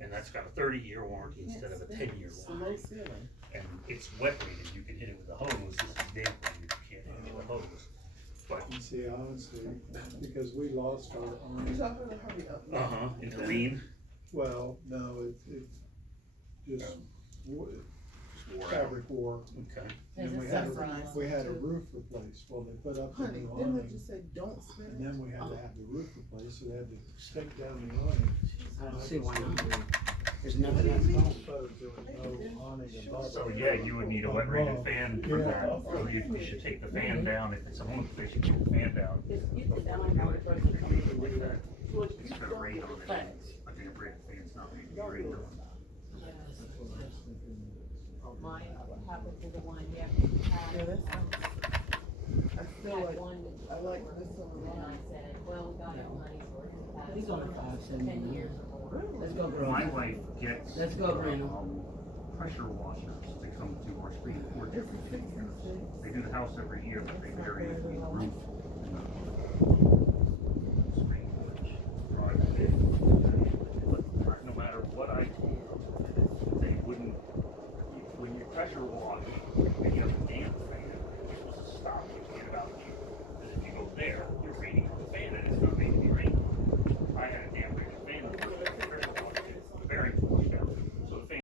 and that's got a 30-year warranty instead of a 10-year It's the warranty. low ceiling. And it's wet rated, you can hit it with a hose, this is damp rated, you can't hit it with a hose. But, You see, honestly, because we lost our You awning, talking to hurry up. in the lean, well, no, it just, wore out. fabric wore. Okay. And we had, we had a roof replaced, well, they put up the Honey, new didn't I awning, just say don't spin and it? then we had to have the roof replaced, so they had to take down the awning. I don't see why not. There's And nothing else I wrong. suppose there was no awning above. So yeah, you would need a wet rated fan for that, so you should take the fan down, if it's a home place, you take the fan down. Like that. It's got a rate on it, a damp rated fan's not being rated on. Mine happened to the one, yeah. Yeah, that's nice. I feel Had like, one, I like this one a and I lot. said, well, we got our money's worth. He's on a 5, 7 10 years or more. Let's go, My girl. wife gets, Let's go, Brandon. pressure washers to come to our screen porch every 10 years. They do the house every year, but they vary the roof